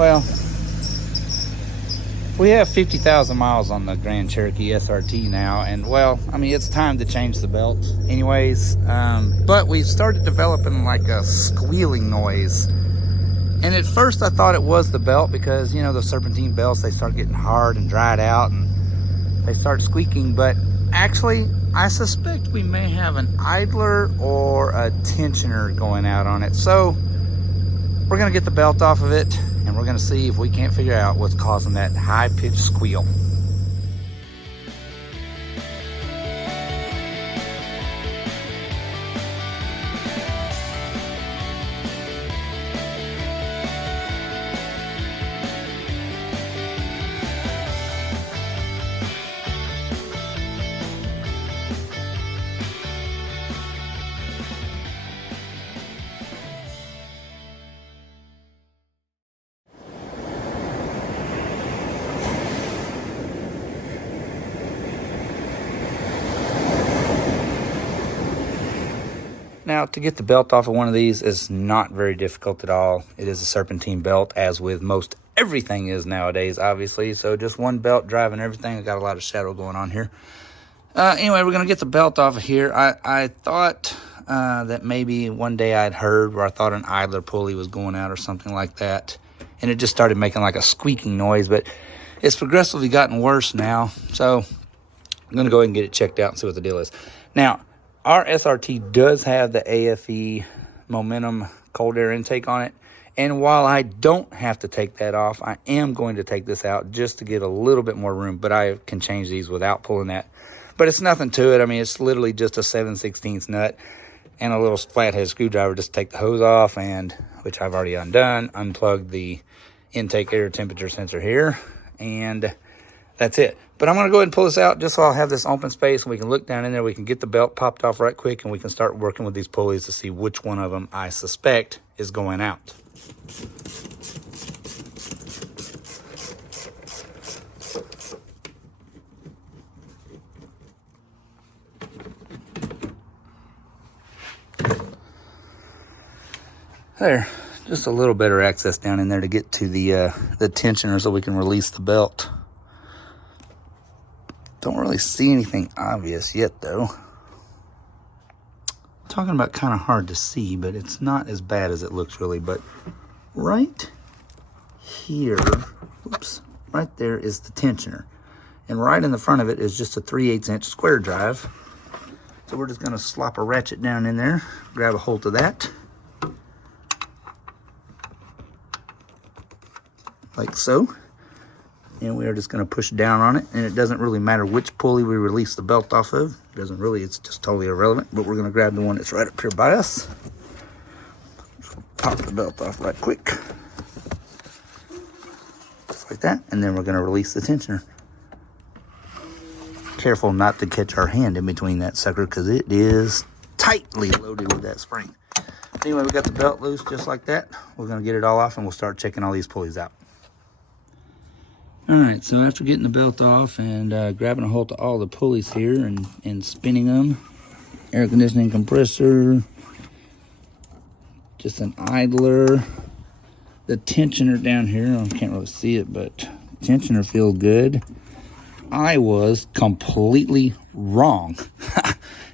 Well, we have 50,000 miles on the Grand Cherokee SRT now, and well, I mean, it's time to change the belt anyways. But we've started developing like a squealing noise. And at first I thought it was the belt because, you know, the serpentine belts, they start getting hard and dried out and they start squeaking. But actually, I suspect we may have an idler or a tensioner going out on it. So we're gonna get the belt off of it and we're gonna see if we can't figure out what's causing that high-pitched squeal. Now, to get the belt off of one of these is not very difficult at all. It is a serpentine belt, as with most everything is nowadays, obviously. So just one belt driving everything. I got a lot of shadow going on here. Anyway, we're going to get the belt off of here. I thought that maybe one day I'd heard where I thought an idler pulley was going out or something like that. And it just started making like a squeaking noise. But it's progressively gotten worse now. So I'm going to go ahead and get it checked out and see what the deal is. Now, our SRT does have the AFE momentum cold air intake on it. And while I don't have to take that off, I am going to take this out just to get a little bit more room. But I can change these without pulling that. But it's nothing to it. I mean, it's literally just a 7/16 nut and a little flathead screwdriver just to take the hose off, and which I've already undone. Unplugged the intake air temperature sensor here. And that's it. But I'm going to go ahead and pull this out just so I'll have this open space and we can look down in there. We can get the belt popped off right quick and we can start working with these pulleys to see which one of them I suspect is going out. There, just a little better access down in there to get to the tensioner so we can release the belt. Don't really see anything obvious yet, though. Talking about kind of hard to see, but it's not as bad as it looks really. But right here, oops, right there is the tensioner. And right in the front of it is just a 3/8" square drive. So we're just going to slop a ratchet down in there, grab a hold of that. Like so. And we are just going to push down on it. And it doesn't really matter which pulley we release the belt off of. It doesn't really, it's just totally irrelevant. But we're going to grab the one that's right up here by us. Pop the belt off right quick. Just like that. And then we're going to release the tensioner. Careful not to catch our hand in between that sucker, because it is tightly loaded with that spring. Anyway, we got the belt loose just like that. We're going to get it all off and we'll start checking all these pulleys out. Alright, so after getting the belt off and grabbing a hold of all the pulleys here and spinning them, air conditioning compressor, just an idler, the tensioner down here, I can't really see it, but tensioner feels good. I was completely wrong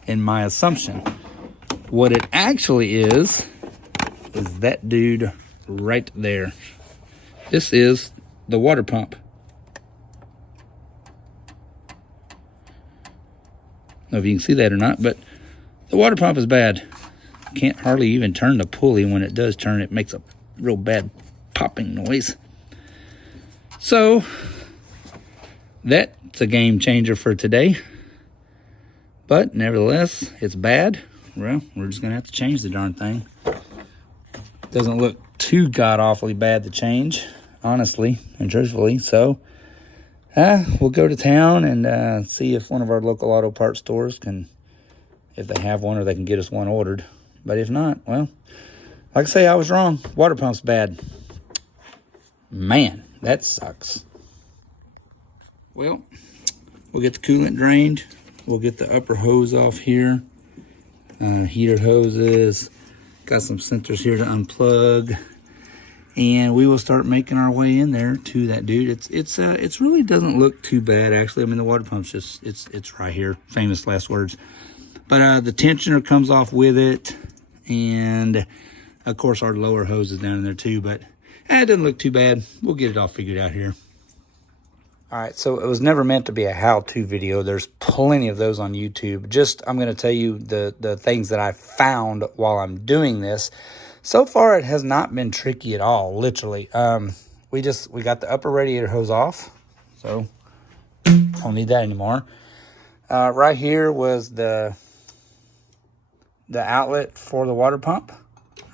in my assumption. What it actually is that dude right there. This is the water pump. I don't know if you can see that or not, but the water pump is bad. Can't hardly even turn the pulley. When it does turn, it makes a real bad popping noise. So that's a game changer for today. But nevertheless, it's bad. Well, we're just gonna have to change the darn thing. Doesn't look too god-awfully bad to change, honestly and truthfully. So we'll go to town and see if one of our local auto parts stores can, if they have one, or they can get us one ordered. But if not, well, like I say, I was wrong. Water pump's bad. Man, that sucks. Well, we'll get the coolant drained. We'll get the upper hose off here. Heater hoses. Got some sensors here to unplug. and we will start making our way in there to that dude. It's really doesn't look too bad, actually. I mean, the water pump's just, it's right here, famous last words. But the tensioner comes off with it, and of course our lower hose is down in there too, but it doesn't look too bad. We'll get it all figured out here. All right, so it was never meant to be a how-to video. There's plenty of those on YouTube. Just, I'm going to tell you the things that I found while I'm doing this. So far, it has not been tricky at all, literally. We got the upper radiator hose off, so don't need that anymore. Right here was the outlet for the water pump.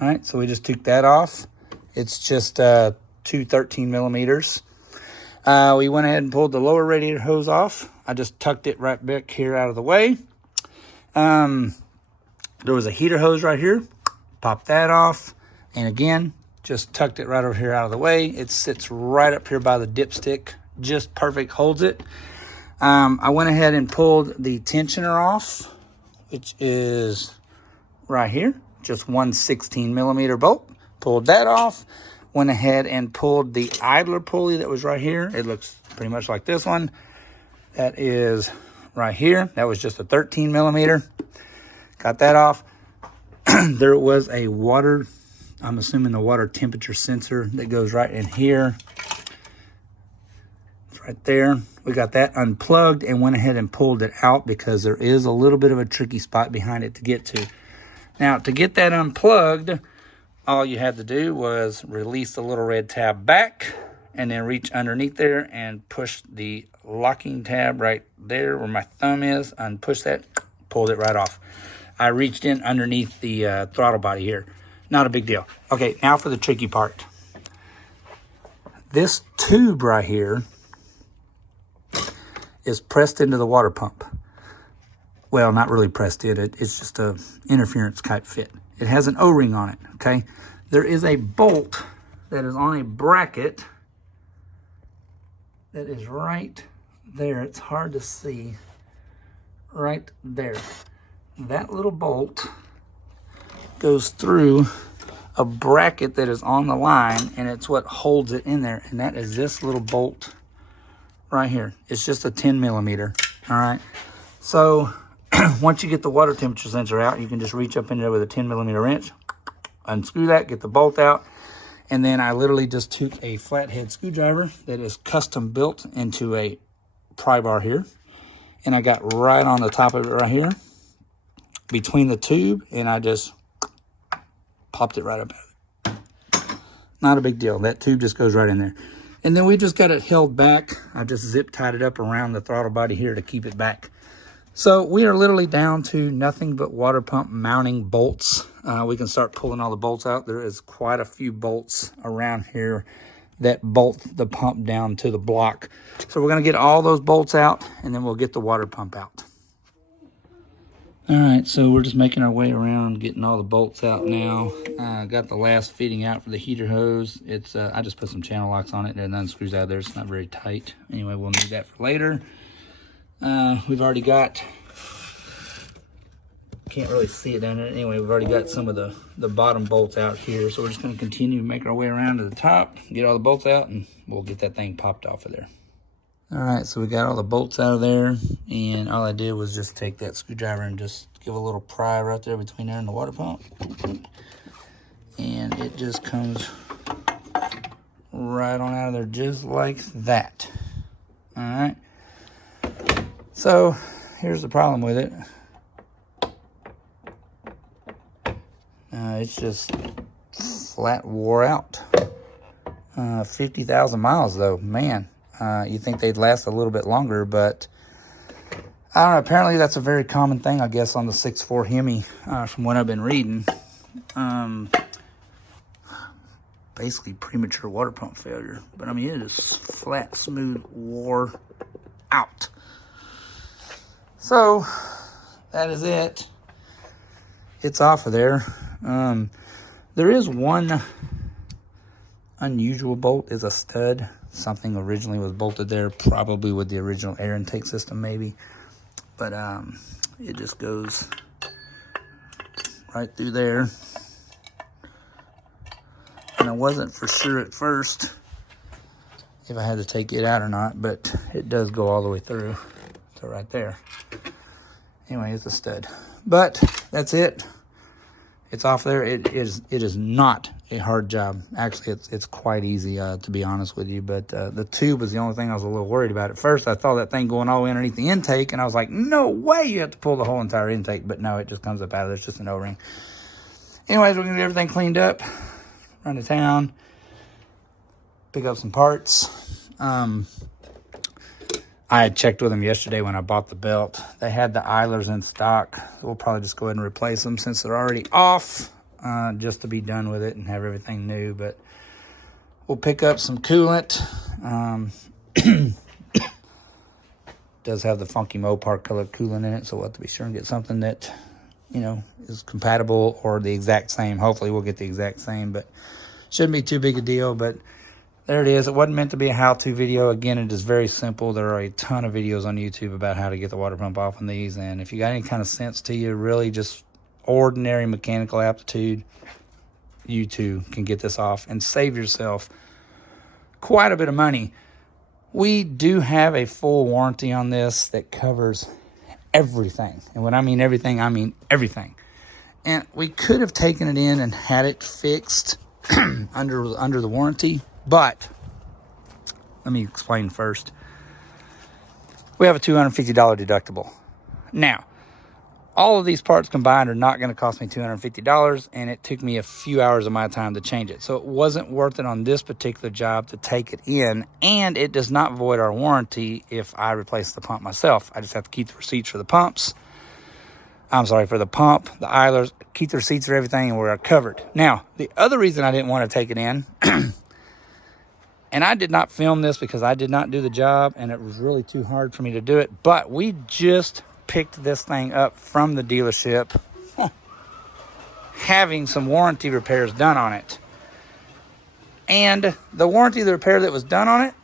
All right, so we just took that off. It's just 2 13 millimeters. We went ahead and pulled the lower radiator hose off. I just tucked it right back here out of the way. There was a heater hose right here. Popped that off. And again, just tucked it right over here out of the way. It sits right up here by the dipstick. Just perfect, holds it. I went ahead and pulled the tensioner off, which is right here. Just one 16 millimeter bolt. Pulled that off. Went ahead and pulled the idler pulley that was right here. It looks pretty much like this one. That is right here. That was just a 13 millimeter. Got that off. There was a water, I'm assuming the water temperature sensor that goes right in here. It's right there. We got that unplugged and went ahead and pulled it out because there is a little bit of a tricky spot behind it to get to. Now, to get that unplugged, all you had to do was release the little red tab back and then reach underneath there and push the locking tab right there where my thumb is, and push that, pulled it right off. I reached in underneath the throttle body here. Not a big deal. Okay, now for the tricky part. This tube right here is pressed into the water pump. Well, not really pressed in. It's just a interference type fit. It has an O-ring on it, okay? There is a bolt that is on a bracket that is right there. It's hard to see. Right there. That little bolt goes through a bracket that is on the line, and it's what holds it in there, and that is this little bolt right here. It's just a 10 millimeter, all right? So once you get the water temperature sensor out, you can just reach up in there with a 10 millimeter wrench, unscrew that, get the bolt out, and then I literally just took a flathead screwdriver that is custom built into a pry bar here, and I got right on the top of it right here, between the tube, and I just popped it right up. Not a big deal. That tube just goes right in there. And then we just got it held back. I just zip tied it up around the throttle body here to keep it back. So we are literally down to nothing but water pump mounting bolts. We can start pulling all the bolts out. There is quite a few bolts around here that bolt the pump down to the block. So we're going to get all those bolts out, and then we'll get the water pump out. All right, so we're just making our way around, getting all the bolts out now. Got the last fitting out for the heater hose. It's I just put some channel locks on it, and it unscrews out of there. It's not very tight. Anyway, we'll need that for later. We've already got, can't really see it down there. Anyway, we've already got some of the bottom bolts out here. So we're just going to continue to make our way around to the top, get all the bolts out, and we'll get that thing popped off of there. All right, so we got all the bolts out of there, and all I did was just take that screwdriver and just give a little pry right there between there and the water pump. And it just comes right on out of there just like that. All right. So here's the problem with it. It's just flat wore out. 50,000 miles though, man. You think they'd last a little bit longer, but I don't know. Apparently that's a very common thing, I guess, on the 6.4 HEMI, from what I've been reading. Basically premature water pump failure. But I mean, it is flat, smooth, wore out. So that is it. It's off of there. There is one unusual bolt, is a stud. Something originally was bolted there, probably with the original air intake system maybe. But it just goes right through there. and I wasn't for sure at first if I had to take it out or not, but it does go all the way through. So right there. Anyway, it's a stud. But that's it. It's off there. It is not a hard job. Actually, it's quite easy, to be honest with you. But the tube was the only thing I was a little worried about. At first, I thought that thing going all the way underneath the intake, and I was like, no way you have to pull the whole entire intake. But no, it just comes up out of there. It's just an O-ring. Anyways, we're going to get everything cleaned up, run to town, pick up some parts. I had checked with them yesterday when I bought the belt. They had the idlers in stock. We'll probably just go ahead and replace them since they're already off, just to be done with it and have everything new. But we'll pick up some coolant. Does have the funky Mopar color coolant in it, so we'll have to be sure and get something that, you know, is compatible or the exact same. Hopefully we'll get the exact same, but shouldn't be too big a deal. But there it is. It wasn't meant to be a how-to video. Again, it is very simple. There are a ton of videos on YouTube about how to get the water pump off on these. And if you got any kind of sense to you, really just ordinary mechanical aptitude, you too can get this off and save yourself quite a bit of money. We do have a full warranty on this that covers everything. And when I mean everything, I mean everything. And we could have taken it in and had it fixed under the warranty. But let me explain first. We have a $250 deductible. Now, all of these parts combined are not going to cost me $250, and it took me a few hours of my time to change it. So it wasn't worth it on this particular job to take it in, and it does not void our warranty if I replace the pump myself. I just have to keep the receipts for the pumps. For the pump, the idlers, keep the receipts for everything, and we're covered. Now, the other reason I didn't want to take it in and I did not film this because I did not do the job and it was really too hard for me to do it. But we just picked this thing up from the dealership, having some warranty repairs done on it. And the warranty, the repair that was done on it,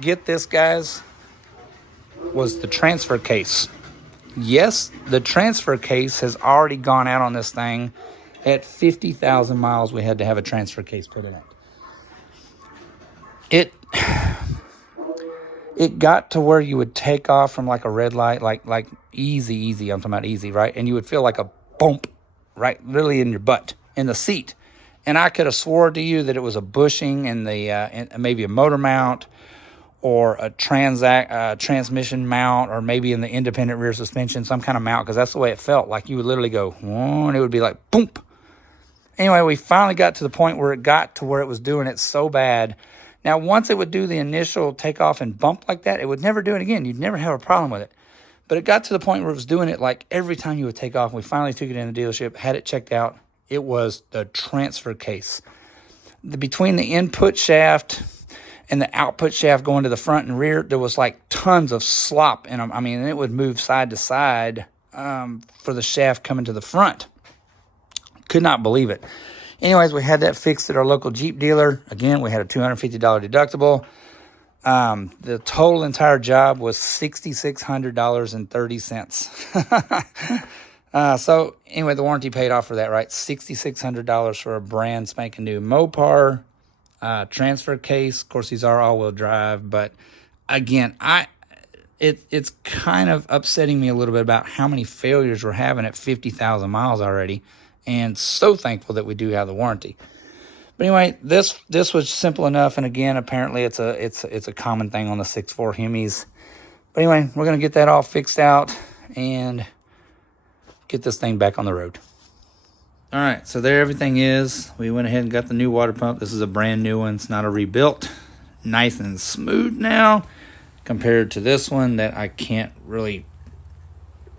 get this, guys, was the transfer case. Yes, the transfer case has already gone out on this thing. At 50,000 miles, we had to have a transfer case put in it. It got to where you would take off from like a red light, like easy, I'm talking about easy, right? And you would feel like a bump, right, literally in your butt, in the seat. And I could have swore to you that it was a bushing in the, maybe a motor mount or a transmission mount, or maybe in the independent rear suspension, some kind of mount, because that's the way it felt. Like you would literally go, whoa, and it would be like, boom. Anyway, we finally got to the point where it got to where it was doing it so bad. Now, once it would do the initial takeoff and bump like that, it would never do it again. You'd never have a problem with it. But it got to the point where it was doing it like every time you would take off. We finally took it in the dealership, had it checked out. It was the transfer case. Between the input shaft and the output shaft going to the front and rear, there was like tons of slop in them. I mean, it would move side to side for the shaft coming to the front. Could not believe it. Anyways, we had that fixed at our local Jeep dealer. Again, we had a $250 deductible. The total entire job was $6,600.30. So anyway, the warranty paid off for that, right? $6,600 for a brand spanking new Mopar transfer case. Of course, these are all-wheel drive, but again, it's kind of upsetting me a little bit about how many failures we're having at 50,000 miles already. And so thankful that we do have the warranty. But anyway, this was simple enough. And again, apparently it's a common thing on the 6.4 HEMIs. But anyway, we're going to get that all fixed out and get this thing back on the road. All right, so there everything is. We went ahead and got the new water pump. This is a brand new one. It's not a rebuilt. Nice and smooth now compared to this one that I can't really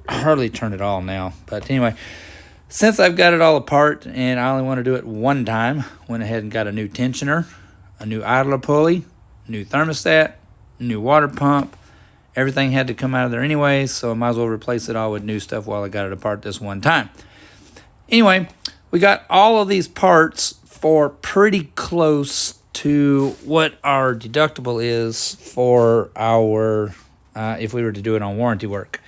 hardly turn it all now. But anyway, since I've got it all apart and I only want to do it one time, went ahead and got a new tensioner, a new idler pulley, new thermostat, new water pump. Everything had to come out of there anyway, so I might as well replace it all with new stuff while I got it apart this one time. Anyway, we got all of these parts for pretty close to what our deductible is for our, if we were to do it on warranty work.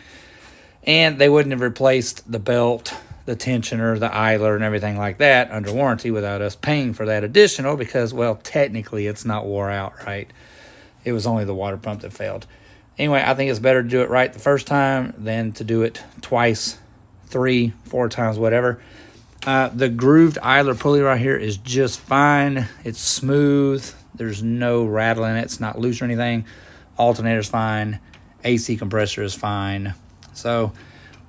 And they wouldn't have replaced the belt, the tensioner, the idler, and everything like that under warranty without us paying for that additional because, well, technically it's not wore out, right? It was only the water pump that failed. Anyway, I think it's better to do it right the first time than to do it twice, 3, 4 times, whatever. The grooved idler pulley right here is just fine. It's smooth. There's no rattle in it. It's not loose or anything. Alternator's fine. AC compressor is fine. So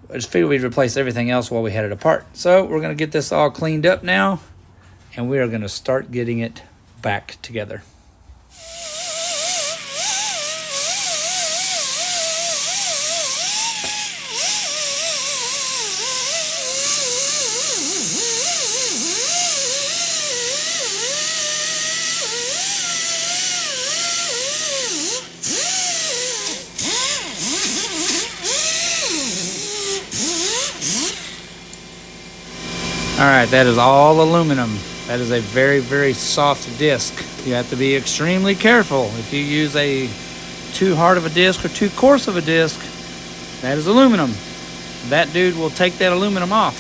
I just figured we'd replace everything else while we had it apart. So we're going to get this all cleaned up now, and we are going to start getting it back together. All right, that is all aluminum. That is a very, very soft disc. You have to be extremely careful. If you use a too hard of a disc or too coarse of a disc, that is aluminum. That dude will take that aluminum off.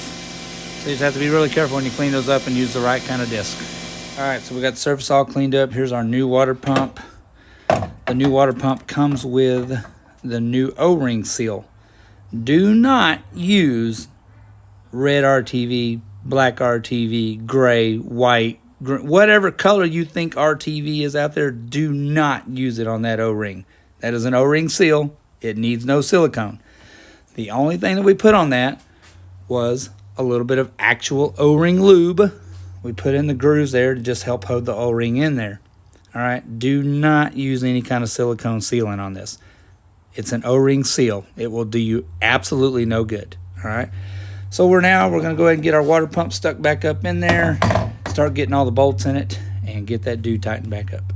So you just have to be really careful when you clean those up and use the right kind of disc. All right, so we got the surface all cleaned up. Here's our new water pump. The new water pump comes with the new O-ring seal. Do not use red RTV, black RTV, gray, white, whatever color you think RTV is out there, do not use it on that O-ring. That is an O-ring seal. It needs no silicone. The only thing that we put on that was a little bit of actual O-ring lube. We put in the grooves there to just help hold the O-ring in there. All right, do not use any kind of silicone sealant on this. It's an O-ring seal. It will do you absolutely no good. All right. So we're going to go ahead and get our water pump stuck back up in there, start getting all the bolts in it, and get that dude tightened back up.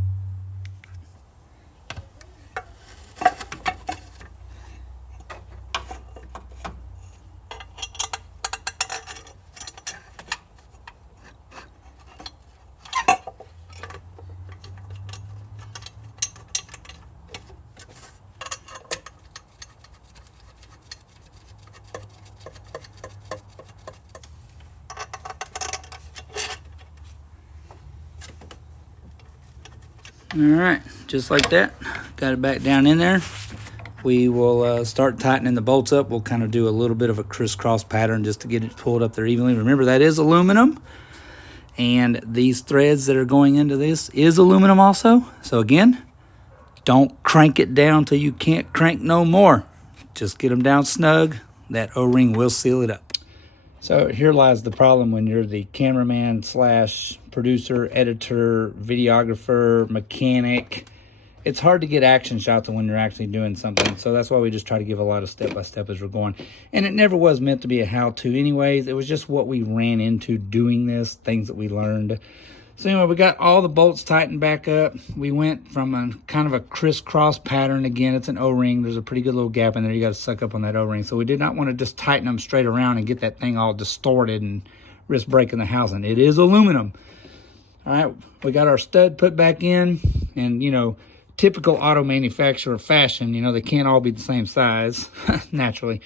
All right, just like that, got it back down in there. We will start tightening the bolts up. We'll kind of do a little bit of a crisscross pattern just to get it pulled up there evenly. Remember, that is aluminum, and these threads that are going into this is aluminum also. So again, don't crank it down till you can't crank no more. Just get them down snug. That O-ring will seal it up. So here lies the problem when you're the cameraman slash producer, editor, videographer, mechanic. It's hard to get action shots when you're actually doing something. So that's why we just try to give a lot of step-by-step as we're going. And it never was meant to be a how-to anyways. It was just what we ran into doing this, things that we learned. So anyway, we got all the bolts tightened back up. We went from a kind of a crisscross pattern. Again, it's an O-ring. There's a pretty good little gap in there. You got to suck up on that O-ring. So we did not want to just tighten them straight around and get that thing all distorted and risk breaking the housing. It is aluminum. All right, we got our stud put back in, and you know, typical auto manufacturer fashion, you know, they can't all be the same size naturally.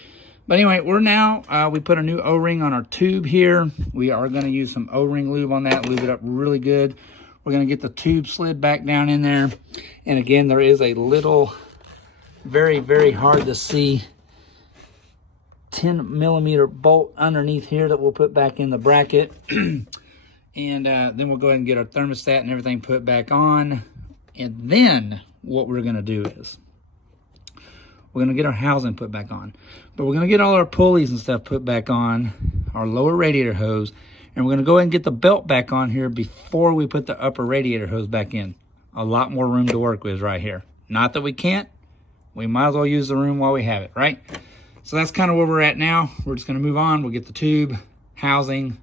But anyway, we put a new O-ring on our tube here. We are going to use some O-ring lube on that, lube it up really good. We're going to get the tube slid back down in there. And again, there is a little, very, very hard to see 10mm bolt underneath here that we'll put back in the bracket. And then we'll go ahead and get our thermostat and everything put back on. And then what we're going to do is we're going to get our housing put back on. But we're going to get all our pulleys and stuff put back on, our lower radiator hose, and we're going to go ahead and get the belt back on here before we put the upper radiator hose back in. A lot more room to work with right here. Not that we can't. We might as well use the room while we have it, right? So that's kind of where we're at now. We're just going to move on. We'll get the tube, housing,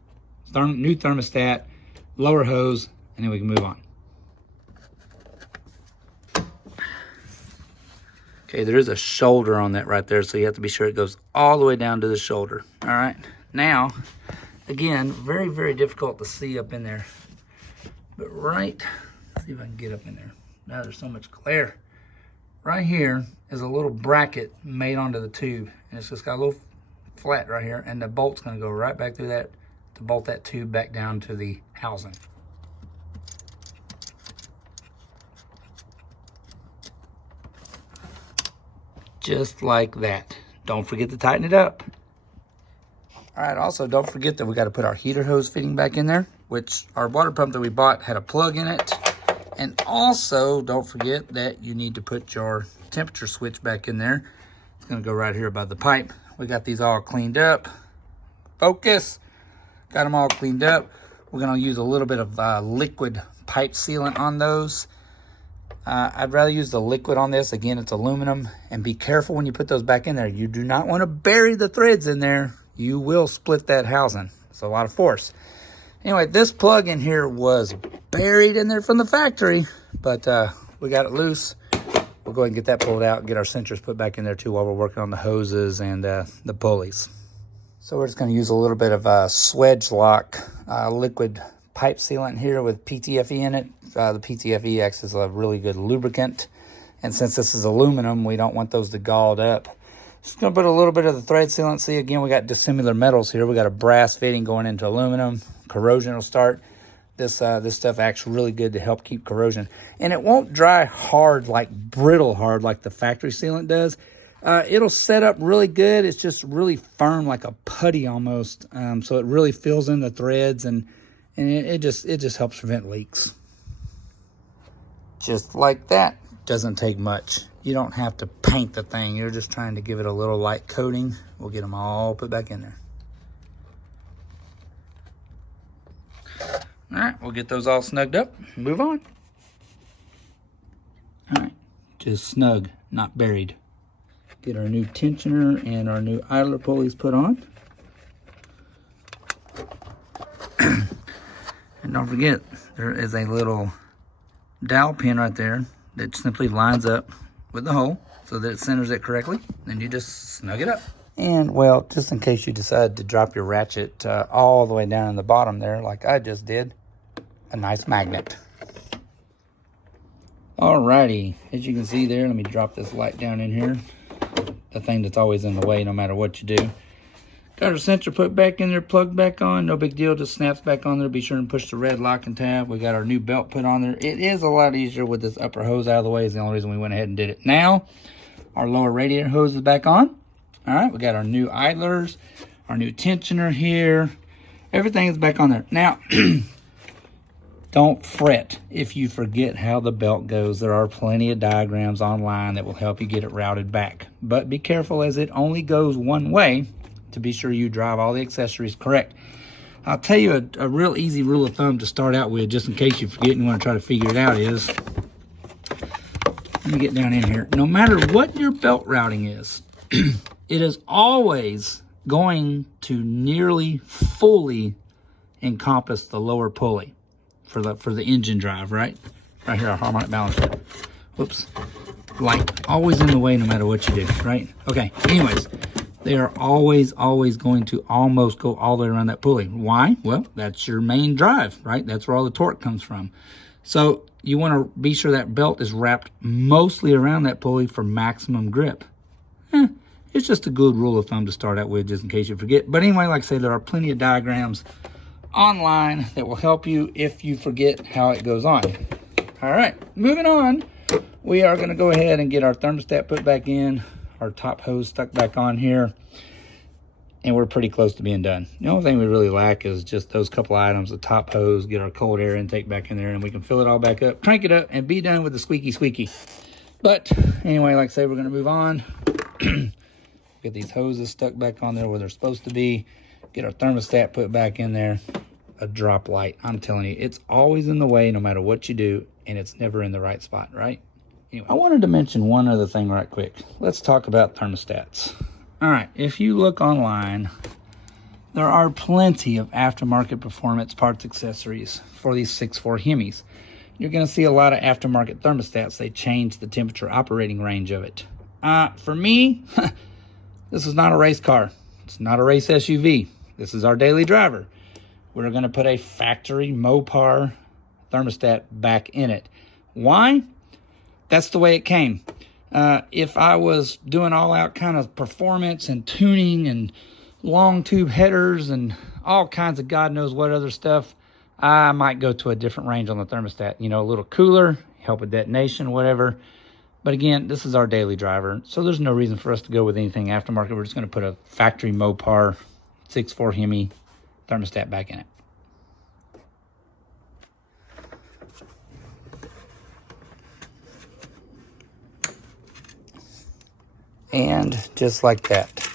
new thermostat, lower hose, and then we can move on. Okay, there is a shoulder on that right there, so you have to be sure it goes all the way down to the shoulder. All right, now, again, very, very difficult to see up in there. But let's see if I can get up in there. Now there's so much glare. Right here is a little bracket made onto the tube, and it's just got a little flat right here, and the bolt's gonna go right back through that to bolt that tube back down to the housing. Just like that. Don't forget to tighten it up. All right, also don't forget that we got to put our heater hose fitting back in there, which our water pump that we bought had a plug in it. And also don't forget that you need to put your temperature switch back in there. It's gonna go right here by the pipe. We got these all cleaned up. Focus. Got them all cleaned up. We're gonna use a little bit of liquid pipe sealant on those. I'd rather use the liquid on this. Again, it's aluminum. And be careful when you put those back in there. You do not want to bury the threads in there. You will split that housing. It's a lot of force. Anyway, this plug in here was buried in there from the factory, but we got it loose. We'll go ahead and get that pulled out and get our sensors put back in there too while we're working on the hoses and the pulleys. So we're just going to use a little bit of Swedge Lock liquid pipe sealant here with PTFE in it. The PTFE acts as a really good lubricant. And since this is aluminum, we don't want those to galled up. Just going to put a little bit of the thread sealant. See, again, we got dissimilar metals here. We got a brass fitting going into aluminum. Corrosion will start. This stuff acts really good to help keep corrosion. And it won't dry hard, like brittle hard, like the factory sealant does. It'll set up really good. It's just really firm, like a putty almost. So it really fills in the threads, and it just helps prevent leaks. Just like that. Doesn't take much. You don't have to paint the thing. You're just trying to give it a little light coating. We'll get them all put back in there. All right, we'll get those all snugged up. Move on. All right, just snug, not buried. Get our new tensioner and our new idler pulleys put on. And don't forget, there is a little dowel pin right there that simply lines up with the hole so that it centers it correctly. Then you just snug it up. And, well, just in case you decide to drop your ratchet all the way down in the bottom there, like I just did, a nice magnet. Alrighty, as you can see there, let me drop this light down in here. The thing that's always in the way no matter what you do. Got our sensor put back in there, plugged back on. No big deal, just snaps back on there. Be sure and push the red lock and tab. We got our new belt put on there. It is a lot easier with this upper hose out of the way. Is the only reason we went ahead and did it. Now, our lower radiator hose is back on. All right, we got our new idlers, our new tensioner here. Everything is back on there. Now, don't fret if you forget how the belt goes. There are plenty of diagrams online that will help you get it routed back. But be careful, as it only goes one way, to be sure you drive all the accessories correct. I'll tell you a real easy rule of thumb to start out with, just in case you forget and you want to try to figure it out, is, let me get down in here. No matter what your belt routing is, it is always going to nearly fully encompass the lower pulley for the engine drive, right? Right here, our harmonic balancer. Whoops. Like, always in the way no matter what you do, right? Okay, anyways, they are always going to almost go all the way around that pulley. Why? Well, that's your main drive, right? That's where all the torque comes from. So you want to be sure that belt is wrapped mostly around that pulley for maximum grip. It's just a good rule of thumb to start out with, just in case you forget. But anyway, like I said, there are plenty of diagrams online that will help you if you forget how it goes on. All right, moving on. We are going to go ahead and get our thermostat put back in, our top hose stuck back on here, and we're pretty close to being done. The only thing we really lack is just those couple items, the top hose, get our cold air intake back in there, and we can fill it all back up, crank it up, and be done with the squeaky. But anyway, like I said, we're going to move on. Get these hoses stuck back on there where they're supposed to be. Get our thermostat put back in there. A drop light. I'm telling you, it's always in the way no matter what you do, and it's never in the right spot, right? Anyway, I wanted to mention one other thing right quick. Let's talk about thermostats. All right, if you look online, there are plenty of aftermarket performance parts accessories for these 6.4 HEMIs. You're going to see a lot of aftermarket thermostats. They change the temperature operating range of it. For me, this is not a race car. It's not a race SUV. This is our daily driver. We're going to put a factory Mopar thermostat back in it. Why? That's the way it came. If I was doing all out kind of performance and tuning and long tube headers and all kinds of God knows what other stuff, I might go to a different range on the thermostat. You know, a little cooler, help with detonation, whatever. But again, this is our daily driver, so there's no reason for us to go with anything aftermarket. We're just going to put a factory Mopar 6.4 HEMI thermostat back in it. And just like that,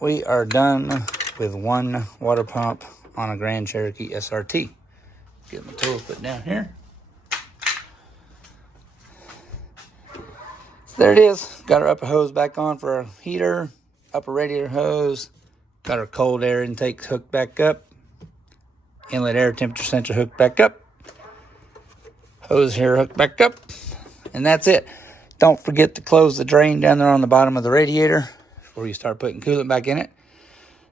we are done with one water pump on a Grand Cherokee SRT. Get my tools put down here. So there it is. Got our upper hose back on for our heater, upper radiator hose. Got our cold air intake hooked back up. Inlet air temperature sensor hooked back up. Hose here hooked back up. And that's it. Don't forget to close the drain down there on the bottom of the radiator before you start putting coolant back in it.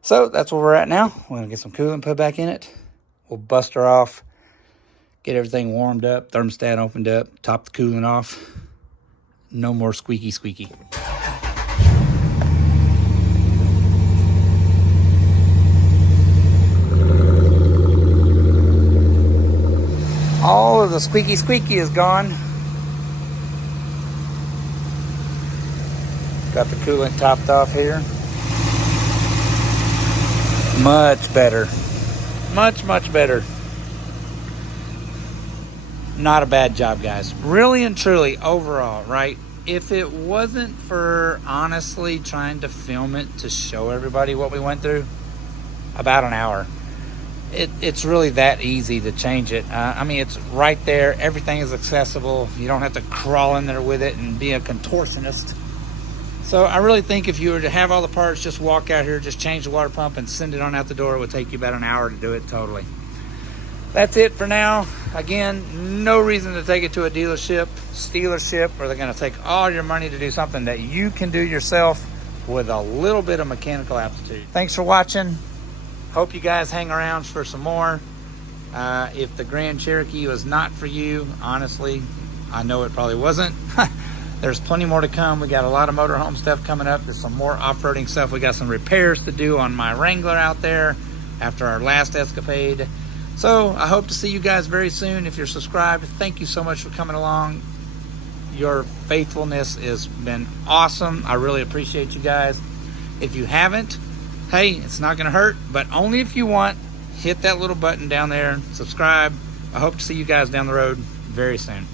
So that's where we're at now. We're going to get some coolant put back in it. We'll bust her off, get everything warmed up, thermostat opened up, top the coolant off. No more squeaky squeaky. All of the squeaky squeaky is gone. Got the coolant topped off here. Much better. Much better. Not a bad job, guys. Really and truly, overall, right? If it wasn't for honestly trying to film it to show everybody what we went through, about an hour. It's really that easy to change it. I mean, it's right there. Everything is accessible. You don't have to crawl in there with it and be a contortionist. So I really think if you were to have all the parts, just walk out here, just change the water pump and send it on out the door. It would take you about an hour to do it totally. That's it for now. Again, no reason to take it to a dealership, stealership, or they're going to take all your money to do something that you can do yourself with a little bit of mechanical aptitude. Thanks for watching. Hope you guys hang around for some more. If the Grand Cherokee was not for you, honestly, I know it probably wasn't. There's plenty more to come. We got a lot of motorhome stuff coming up. There's some more off-roading stuff. We got some repairs to do on my Wrangler out there after our last escapade. So I hope to see you guys very soon. If you're subscribed, thank you so much for coming along. Your faithfulness has been awesome. I really appreciate you guys. If you haven't, hey, it's not going to hurt, but only if you want. Hit that little button down there, subscribe. I hope to see you guys down the road very soon.